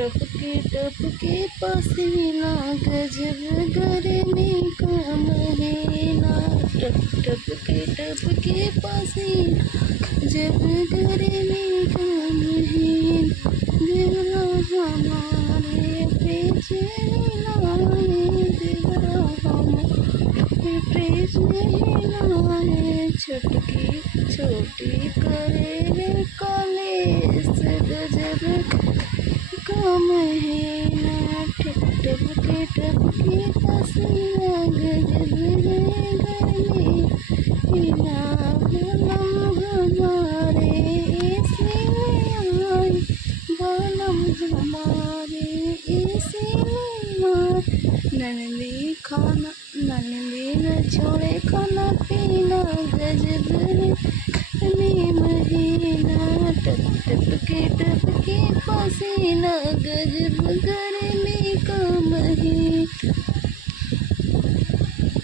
टपके टपके पसीना गजब गर्मी का महीना टपके टपके पसीना जब गर्मी का महीना देवरा हमारे बेचैनी लाए देवरा हमारे बेचैनी लाए छुटकी छोटी करे रे कॉलेज गजब का महीना टपके टपके पसीना गजब गर्मी ना बलम हमारे इसी में आए बलम हमारे इसी में आए नन्ही न छोड़े खाना पीना गजब गर्मी महीना टपके टपके पसीना गजब गर्मी